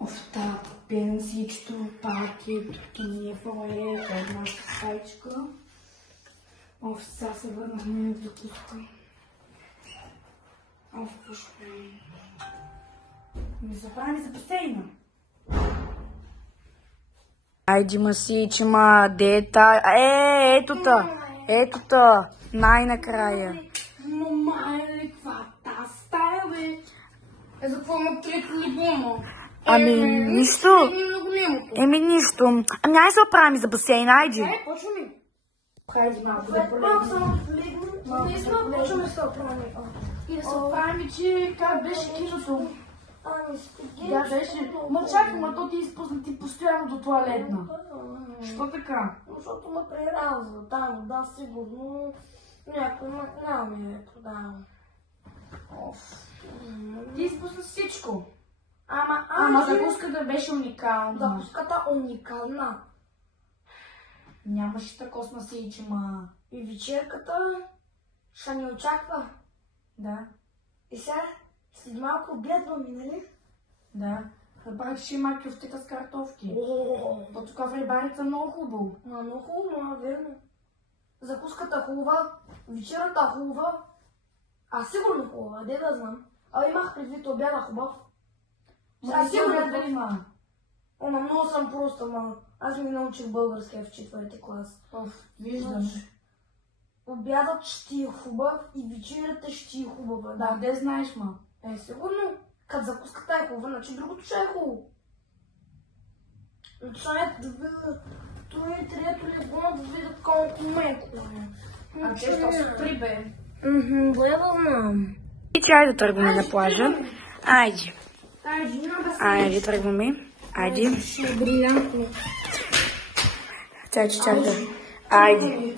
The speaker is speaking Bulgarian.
Офта, пенсичето, паркето, кинефа една стайчка. Сега се върнахме в закуска. Пушка. Не забравяме за басейна. Айде, Масичима, дета. Ето та, най-накрая. Но майли, каква та стая, бе? За какво ме трепли бома? Нищо. Нищо. Ай се оправим за басейна, айде. Почваме. Хайде малко да полегнем. Не сме почваме да се оправим. И да се оправим, че как беше киното. Да, беше. Чакай, то ти изпусна ти постоянно до туалетна. Що така? Защото ме преразва. Там вода сигурно някой макнал ми е продавал. Ти изпусна всичко. Ама закуската беше уникална. Закуската уникална. Нямаше тако с Масичима. И вечерката ще ни очаква. Да. И сега след малко обядваме, нали? Да. Направих ще има кюфтета с картофки. То тук в рибарица много хубаво. Много хубаво, верно. Закуската хубава, вечерата хубава. Сигурно хубава, де да знам. Имах предвид обяда хубав. Сигурно да има. Много съм проста, аз ми научих българския в 4-ти клас. Виждаш. Обядът ще е хубав и вечерята ще е хубава. Да, де знаеш, ма? Сигурно. Като закуската е хубава, значи другото ще е хубаво. Начинайте да видят, това е трето легло да видят колко майко е. Те що са три, бе? Да знам. И чай да тръгваме на плажа. Айде. Айде, тръгваме. Айде. Ще е брилянтно. Чакай. Айде.